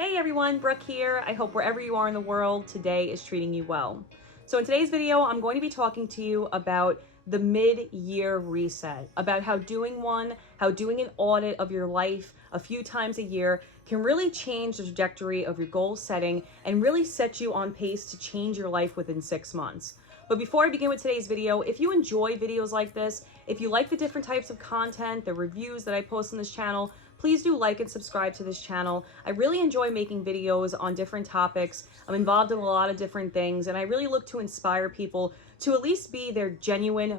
Hey everyone, Brooke here. I hope wherever you are in the world, today is treating you well. So in today's video, I'm going to be talking to you about the mid-year reset, about how doing an audit of your life a few times a year can really change the trajectory of your goal setting and really set you on pace to change your life within 6 months. But before I begin with today's video, if you enjoy videos like this, if you like the different types of content, the reviews that I post on this channel, please do like and subscribe to this channel. I really enjoy making videos on different topics. I'm involved in a lot of different things, and I really look to inspire people to at least be their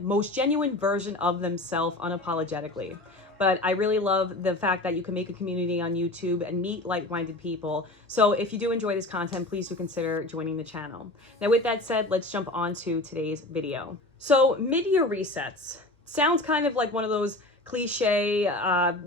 most genuine version of themselves unapologetically. But I really love the fact that you can make a community on YouTube and meet like-minded people. So if you do enjoy this content, please do consider joining the channel. Now, with that said, let's jump on to today's video. So mid-year resets sounds kind of like one of those cliche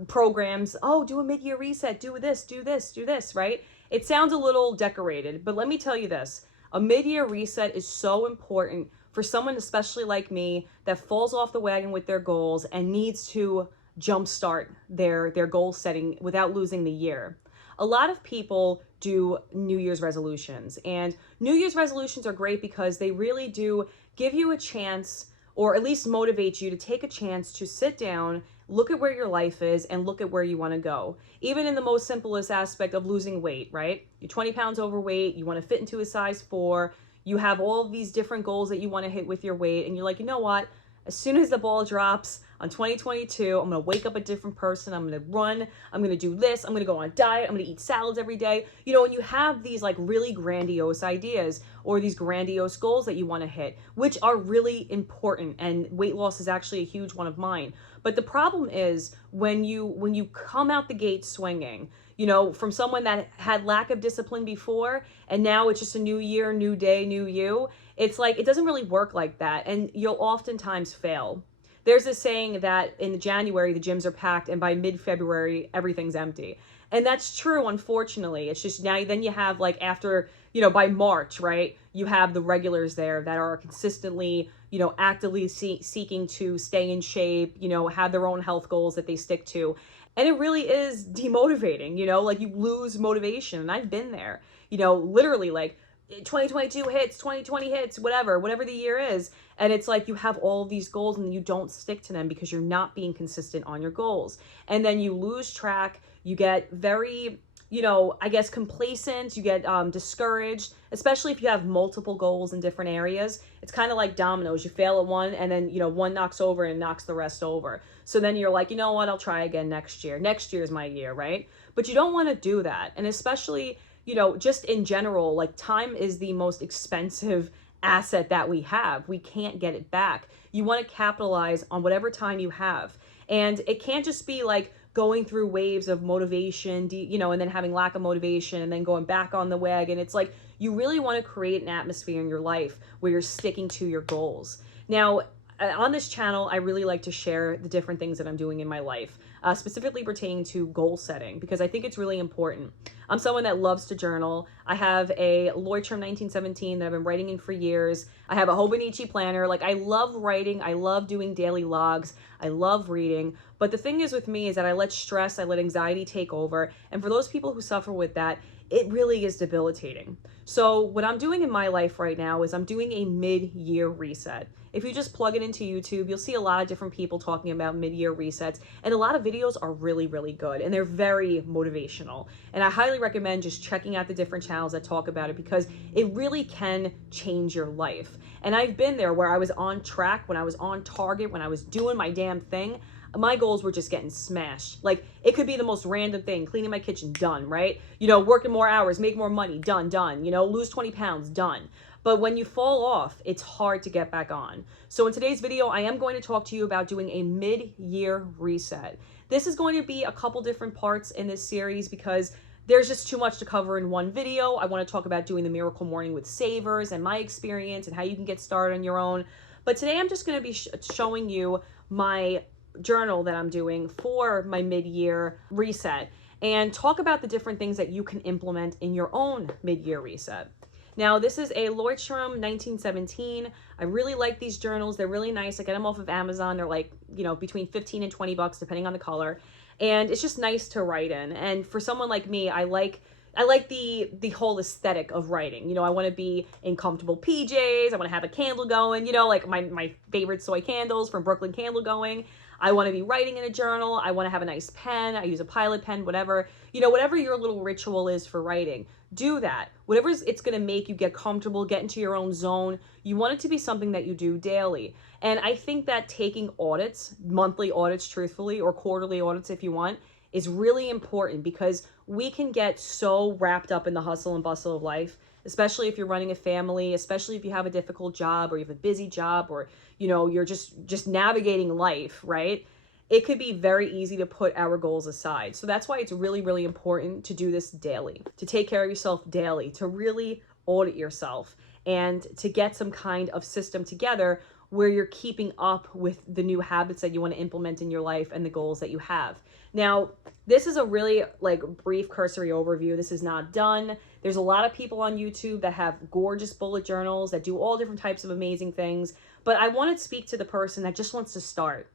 programs. Oh, do a mid-year reset, do this, right? It sounds a little decorated, but let me tell you this. A mid-year reset is so important for someone, especially like me, that falls off the wagon with their goals and needs to jumpstart their goal setting without losing the year. A lot of people do New Year's resolutions, and New Year's resolutions are great because they really do give you a chance, or at least motivate you to take a chance to sit down, look at where your life is, and look at where you want to go. Even in the most simplest aspect of losing weight, right? You're 20 pounds overweight, you want to fit into a size 4, you have all of these different goals that you want to hit with your weight, and you're like, you know what? As soon as the ball drops on 2022, I'm going to wake up a different person. I'm going to run. I'm going to do this. I'm going to go on a diet. I'm going to eat salads every day. You know, and you have these like really grandiose ideas or these grandiose goals that you want to hit, which are really important. And weight loss is actually a huge one of mine. But the problem is when you come out the gate swinging, you know, from someone that had lack of discipline before, and now it's just a new year, new day, new you. It's like, it doesn't really work like that, and you'll oftentimes fail. There's this saying that in January, the gyms are packed, and by mid-February, everything's empty. And that's true, unfortunately. It's just now, then you have like after, you know, by March, right, you have the regulars there that are consistently, you know, actively seeking to stay in shape, you know, have their own health goals that they stick to. And it really is demotivating, you know, like you lose motivation. And I've been there, you know, literally like 2022 hits, 2020 hits, whatever the year is. And it's like you have all of these goals and you don't stick to them because you're not being consistent on your goals. And then you lose track, you get very, you know, I guess complacent, you get discouraged, especially if you have multiple goals in different areas. It's kind of like dominoes. You fail at one and then, you know, one knocks over and knocks the rest over. So then you're like, you know what, I'll try again next year. Next year is my year, right? But you don't want to do that. And especially, you know, just in general, like time is the most expensive asset that we have. We can't get it back. You want to capitalize on whatever time you have. And it can't just be like going through waves of motivation, you know, and then having lack of motivation and then going back on the wagon. It's like you really want to create an atmosphere in your life where you're sticking to your goals. Now, on this channel, I really like to share the different things that I'm doing in my life, specifically pertaining to goal setting, because I think it's really important. I'm someone that loves to journal. I have a Leuchtturm 1917 that I've been writing in for years. I have a Hobonichi planner. Like, I love writing. I love doing daily logs. I love reading. But the thing is with me is that I let stress, I let anxiety take over. And for those people who suffer with that, it really is debilitating. So what I'm doing in my life right now is I'm doing a mid-year reset. If you just plug it into YouTube, you'll see a lot of different people talking about mid-year resets, and a lot of videos are really, really good, and they're very motivational. And I highly recommend just checking out the different channels that talk about it because it really can change your life. And I've been there where I was on track, when I was on target, when I was doing my damn thing. My goals were just getting smashed. Like, it could be the most random thing. Cleaning my kitchen, done, right? You know, working more hours, make more money, done. You know, lose 20 pounds, done. But when you fall off, it's hard to get back on. So in today's video, I am going to talk to you about doing a mid-year reset. This is going to be a couple different parts in this series because there's just too much to cover in one video. I want to talk about doing the Miracle Morning with Savers and my experience and how you can get started on your own. But today I'm just going to be showing you my journal that I'm doing for my mid-year reset and talk about the different things that you can implement in your own mid-year reset. Now, this is a Leuchtturm 1917. I really like these journals. They're really nice. I get them off of Amazon. They're like, you know, between 15 and 20 bucks, depending on the color. And it's just nice to write in. And for someone like me, I like I like the whole aesthetic of writing. You know, I want to be in comfortable PJs. I want to have a candle going, you know, like my favorite soy candles from Brooklyn Candle going. I want to be writing in a journal. I want to have a nice pen. I use a Pilot pen, whatever. You know, whatever your little ritual is for writing, do that. Whatever it's going to make you get comfortable, get into your own zone. You want it to be something that you do daily. And I think that taking audits, monthly audits, truthfully, or quarterly audits if you want, is really important, because we can get so wrapped up in the hustle and bustle of life, especially if you're running a family, especially if you have a difficult job or you have a busy job, or, you know, you're just navigating life, right? It could be very easy to put our goals aside. So that's why it's really, really important to do this daily, to take care of yourself daily, to really audit yourself, and to get some kind of system together where you're keeping up with the new habits that you want to implement in your life and the goals that you have. Now, this is a really like brief cursory overview. This is not done. There's a lot of people on YouTube that have gorgeous bullet journals that do all different types of amazing things. But I want to speak to the person that just wants to start,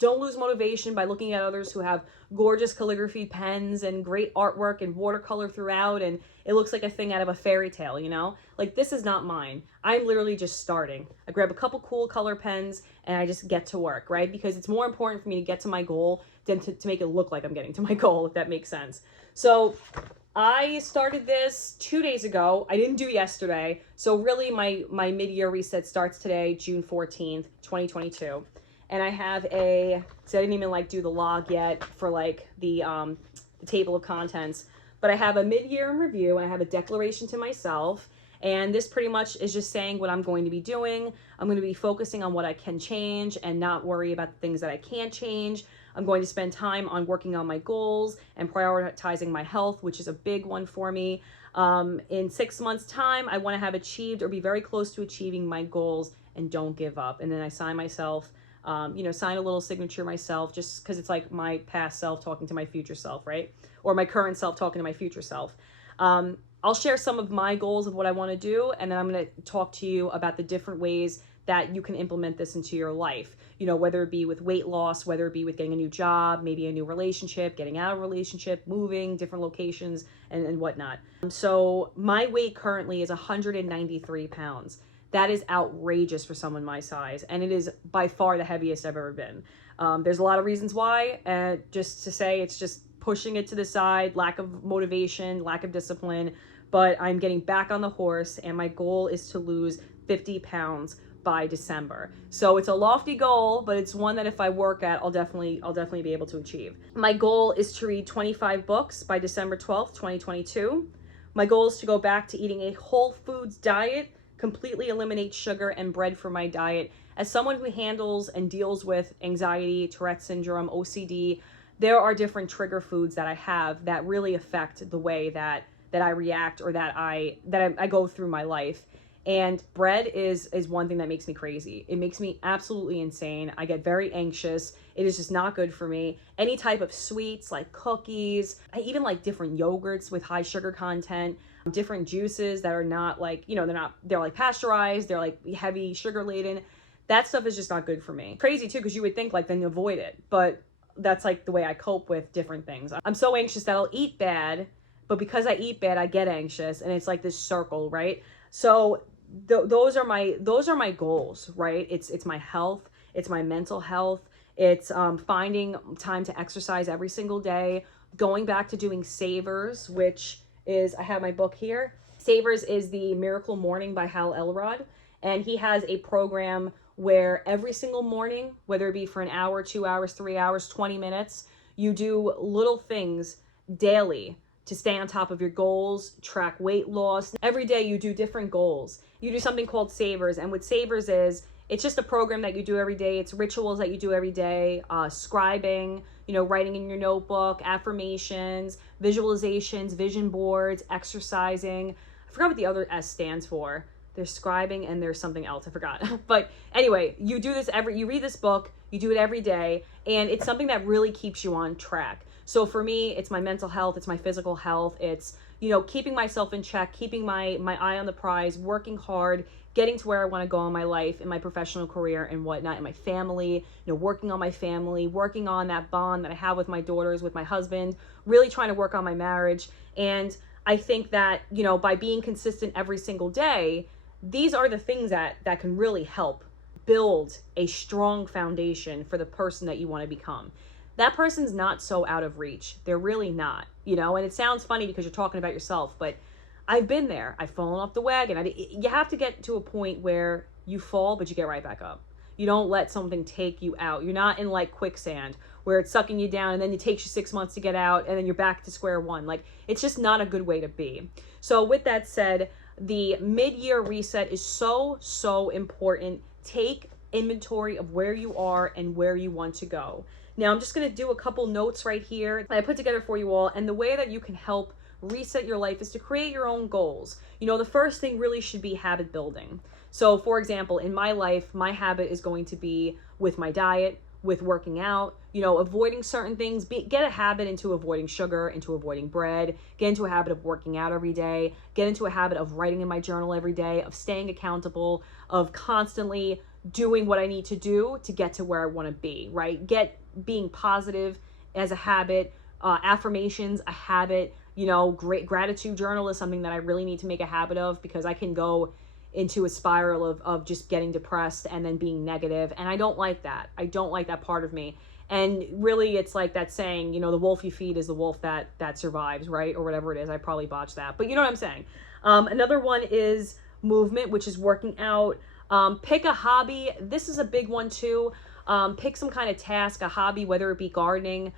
Don't lose motivation by looking at others who have gorgeous calligraphy pens and great artwork and watercolor throughout, and it looks like a thing out of a fairy tale, you know? Like, this is not mine. I'm literally just starting. I grab a couple cool color pens and I just get to work, right? Because it's more important for me to get to my goal than to make it look like I'm getting to my goal, if that makes sense. So I started this 2 days ago. I didn't do yesterday. So really my mid-year reset starts today, June 14th, 2022. And I have so I didn't even like do the log yet for like the table of contents, but I have a mid-year in review and I have a declaration to myself. And this pretty much is just saying what I'm going to be doing. I'm going to be focusing on what I can change and not worry about the things that I can't change. I'm going to spend time on working on my goals and prioritizing my health, which is a big one for me. In 6 months' time, I want to have achieved or be very close to achieving my goals, and don't give up. And then I sign myself, sign a little signature myself, just because it's like my past self talking to my future self, right? Or my current self talking to my future self. I'll share some of my goals of what I want to do, and then I'm going to talk to you about the different ways that you can implement this into your life. You know, whether it be with weight loss, whether it be with getting a new job, maybe a new relationship, getting out of a relationship, moving, different locations, and whatnot. So my weight currently is 193 pounds. That is outrageous for someone my size, and it is by far the heaviest I've ever been. There's a lot of reasons why, and just to say, it's just pushing it to the side, lack of motivation, lack of discipline, but I'm getting back on the horse, and my goal is to lose 50 pounds by December. So it's a lofty goal, but it's one that if I work at, I'll definitely be able to achieve. My goal is to read 25 books by December 12th, 2022. My goal is to go back to eating a whole foods diet, completely eliminate sugar and bread from my diet. As someone who handles and deals with anxiety, Tourette syndrome, OCD, there are different trigger foods that I have that really affect the way that I react, or that I go through my life. And bread is one thing that makes me crazy. It makes me absolutely insane. I get very anxious. It is just not good for me. Any type of sweets like cookies, I even like different yogurts with high sugar content, different juices that are not like, they're like pasteurized, they're like heavy sugar laden. That stuff is just not good for me. Crazy too, because you would think like then you avoid it, but that's like the way I cope with different things. I'm so anxious that I'll eat bad, but because I eat bad, I get anxious, and it's like this circle, right? So those are my goals, right? It's my health, it's my mental health, it's finding time to exercise every single day, going back to doing Savers, which is, I have my book here. Savers is the Miracle Morning by Hal Elrod, and he has a program where every single morning, whether it be for an hour, 2 hours, 3 hours, 20 minutes, you do little things daily to stay on top of your goals, track weight loss. Every day you do different goals. You do something called Savers, and what Savers is, it's just a program that you do every day. It's rituals that you do every day, scribing, writing in your notebook, affirmations, visualizations, vision boards, exercising. I forgot what the other S stands for. There's scribing and there's something else, I forgot. But anyway, you do this you read this book, you do it every day, and it's something that really keeps you on track. So for me, it's my mental health, it's my physical health, it's, keeping myself in check, keeping my eye on the prize, working hard, getting to where I want to go in my life, in my professional career and whatnot, in my family, working on my family, working on that bond that I have with my daughters, with my husband, really trying to work on my marriage. And I think that, by being consistent every single day, these are the things that can really help build a strong foundation for the person that you want to become. That person's not so out of reach. They're really not, and it sounds funny because you're talking about yourself, but I've been there. I've fallen off the wagon. You have to get to a point where you fall, but you get right back up. You don't let something take you out. You're not in like quicksand where it's sucking you down and then it takes you 6 months to get out and then you're back to square one. Like, it's just not a good way to be. So with that said, the mid-year reset is so, so important. Take inventory of where you are and where you want to go. Now, I'm just going to do a couple notes right here that I put together for you all. And the way that you can help reset your life is to create your own goals. The first thing really should be habit building. So for example, in my life, my habit is going to be with my diet, with working out, avoiding certain things. Get a habit into avoiding sugar, into avoiding bread, get into a habit of working out every day, get into a habit of writing in my journal every day, of staying accountable, of constantly doing what I need to do to get to where I want to be, right? Get being positive as a habit, affirmations, a habit, great gratitude journal is something that I really need to make a habit of because I can go into a spiral of just getting depressed and then being negative. And I don't like that. I don't like that part of me. And really, it's like that saying, the wolf you feed is the wolf that survives, right? Or whatever it is. I probably botched that, but you know what I'm saying. Another one is movement, which is working out. Pick a hobby. This is a big one too. Pick some kind of task, a hobby, whether it be gardening.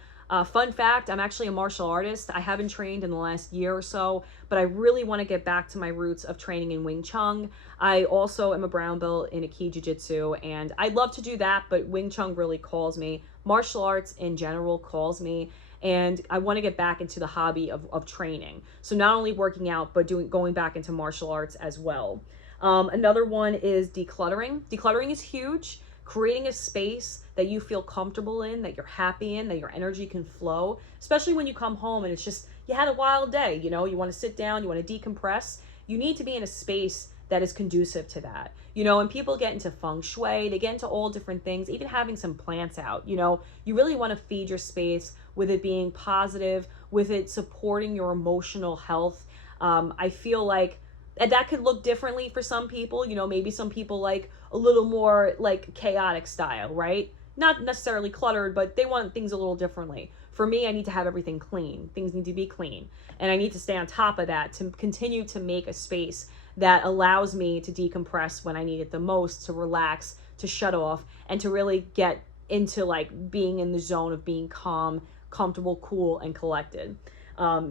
Fun fact, I'm actually a martial artist. I haven't trained in the last year or so, but I really want to get back to my roots of training in Wing Chun. I also am a brown belt in Aikido Jiu-Jitsu, and I'd love to do that, but Wing Chun really calls me. Martial arts in general calls me, and I want to get back into the hobby of training. So not only working out, but going back into martial arts as well. Another one is decluttering. Decluttering is huge. Creating a space that you feel comfortable in, that you're happy in, that your energy can flow, especially when you come home and it's just, you had a wild day, you want to sit down, you want to decompress. You need to be in a space that is conducive to that, and people get into feng shui, they get into all different things, even having some plants out, you really want to feed your space with it being positive, with it supporting your emotional health. I feel like and that could look differently for some people. Maybe some people like a little more like chaotic style, right? Not necessarily cluttered, but they want things a little differently. For me, I need to have everything clean. Things need to be clean. And I need to stay on top of that to continue to make a space that allows me to decompress when I need it the most, to relax, to shut off, and to really get into like being in the zone of being calm, comfortable, cool, and collected.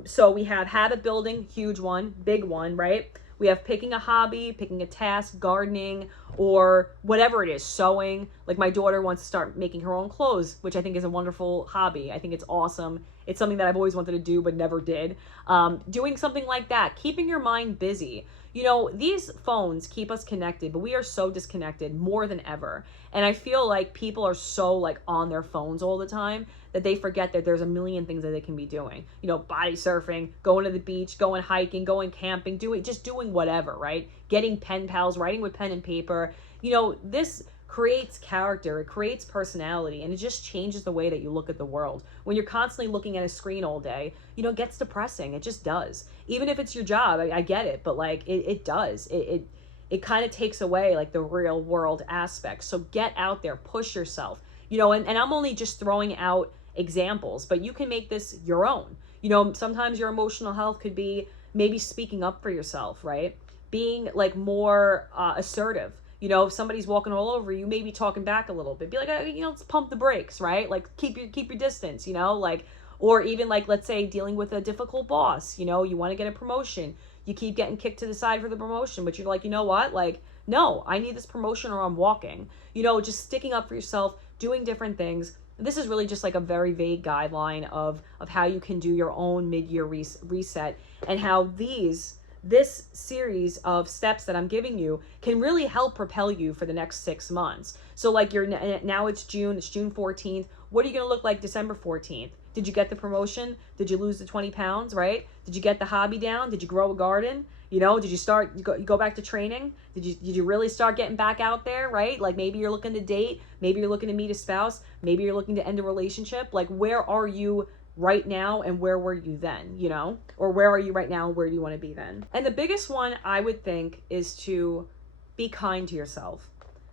So we have habit building, huge one, big one, right? We have picking a hobby, picking a task, gardening, or whatever it is, sewing. Like my daughter wants to start making her own clothes, which I think is a wonderful hobby. I think it's awesome. It's something that I've always wanted to do, but never did. Doing something like that, keeping your mind busy. These phones keep us connected, but we are so disconnected more than ever. And I feel like people are so like on their phones all the time that they forget that there's a million things that they can be doing. Body surfing, going to the beach, going hiking, going camping, doing whatever, right? Getting pen pals, writing with pen and paper. This creates character, it creates personality, and it just changes the way that you look at the world. When you're constantly looking at a screen all day, it gets depressing. It just does. Even if it's your job, I get it, but like it does. It kind of takes away like the real world aspect. So get out there, push yourself. And I'm only just throwing out examples, but you can make this your own. Sometimes your emotional health could be maybe speaking up for yourself, right? Being like more assertive. If somebody's walking all over you, maybe talking back a little bit, be like, let's pump the brakes, right? Like keep your distance, or even like, let's say dealing with a difficult boss, you want to get a promotion, you keep getting kicked to the side for the promotion, but you're like, you know what? Like, no, I need this promotion or I'm walking, just sticking up for yourself, doing different things. This is really just like a very vague guideline of how you can do your own mid-year reset, and how this series of steps that I'm giving you can really help propel you for the next 6 months. So like now it's June 14th. What are you going to look like December 14th? Did you get the promotion? Did you lose the 20 pounds, right? Did you get the hobby down? Did you grow a garden? You know, did you go back to training? Did you really start getting back out there, right? Like maybe you're looking to date, maybe you're looking to meet a spouse, maybe you're looking to end a relationship. Like where are you right now and where were you then, you know? Or where are you right now and where do you want to be then? And the biggest one I would think is to be kind to yourself.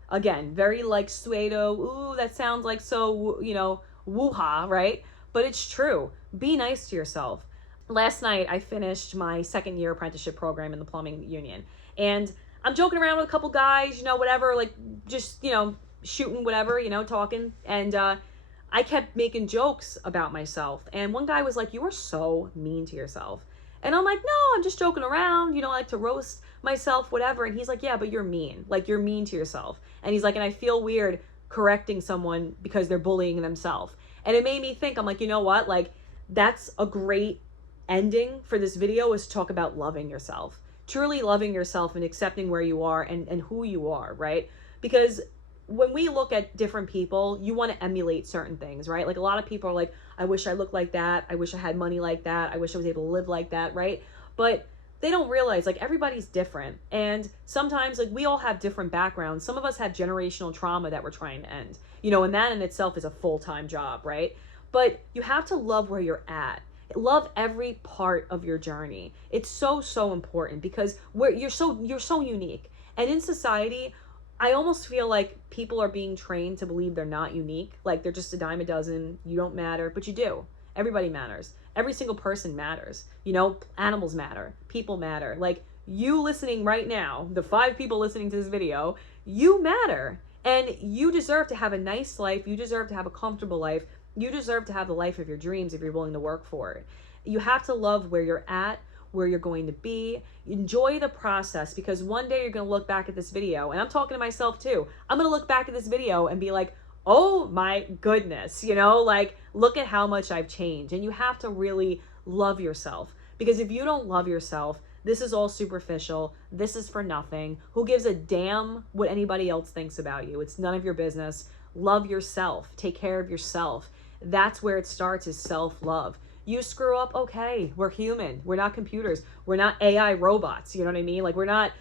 Again, very like pseudo, ooh, that sounds like so, you know, woo-ha, right? But it's true. Be nice to yourself. Last night, I finished my second year apprenticeship program in the plumbing union. And I'm joking around with a couple guys, you know, whatever, like just, you know, shooting whatever, you know, talking. And I kept making jokes about myself. And one guy was like, you are so mean to yourself. And I'm like, no, I'm just joking around, you know, I like to roast myself, whatever. And he's like, yeah, but you're mean. Like, you're mean to yourself. And he's like, and I feel weird correcting someone because they're bullying themselves. And it made me think, I'm like, you know what? Like, that's a great ending for this video, is to talk about loving yourself. Truly loving yourself and accepting where you are and who you are, right? Because when we look at different people, you want to emulate certain things, right? Like a lot of people are like, I wish I looked like that. I wish I had money like that. I wish I was able to live like that, right? But they don't realize like everybody's different. And sometimes like we all have different backgrounds. Some of us have generational trauma that we're trying to end, you know, and that in itself is a full-time job, right? But you have to love where you're at. Love every part of your journey. It's so, so important because you're so unique. And in society, I almost feel like people are being trained to believe they're not unique. Like they're just a dime a dozen. You don't matter, but you do. Everybody matters. Every single person matters. You know, animals matter. People matter. Like you listening right now, the 5 people listening to this video, you matter. And you deserve to have a nice life. You deserve to have a comfortable life. You deserve to have the life of your dreams if you're willing to work for it. You have to love where you're at, where you're going to be. Enjoy the process, because one day you're going to look back at this video, and I'm talking to myself too. I'm going to look back at this video and be like, oh my goodness, you know, like look at how much I've changed. And you have to really love yourself, because if you don't love yourself, this is all superficial. This is for nothing. Who gives a damn what anybody else thinks about you? It's none of your business. Love yourself. Take care of yourself. That's where it starts, is self-love. You screw up, okay, we're human. We're not computers. We're not AI robots. You know what I mean? Like we're not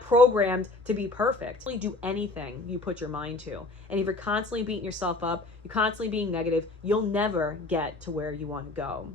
programmed to be perfect. You do anything you put your mind to. And if you're constantly beating yourself up, you're constantly being negative, you'll never get to where you want to go.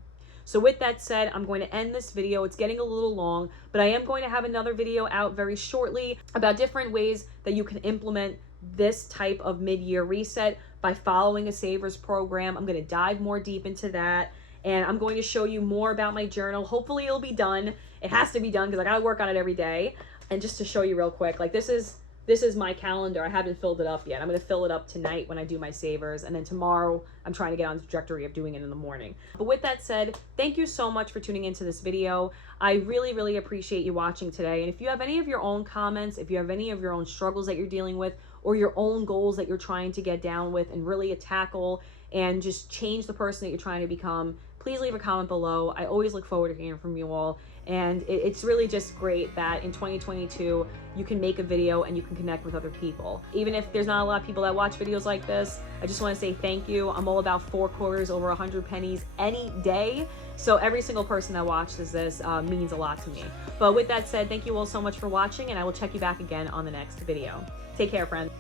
So with that said, I'm going to end this video. It's getting a little long, but I am going to have another video out very shortly about different ways that you can implement this type of mid-year reset by following a savers program. I'm going to dive more deep into that, and I'm going to show you more about my journal. Hopefully it'll be done. It has to be done because I got to work on it every day. And just to show you real quick, like this is my calendar. I haven't filled it up yet. I'm going to fill it up tonight when I do my savers, and then tomorrow I'm trying to get on the trajectory of doing it in the morning. But with that said, thank you so much for tuning into this video. I really, really appreciate you watching today. And if you have any of your own comments, if you have any of your own struggles that you're dealing with, or your own goals that you're trying to get down with and really tackle and just change the person that you're trying to become, please leave a comment below. I always look forward to hearing from you all. And it's really just great that in 2022, you can make a video and you can connect with other people. Even if there's not a lot of people that watch videos like this, I just want to say thank you. I'm all about 4 quarters over 100 pennies any day. So every single person that watches this means a lot to me. But with that said, thank you all so much for watching, and I will check you back again on the next video. Take care, friends.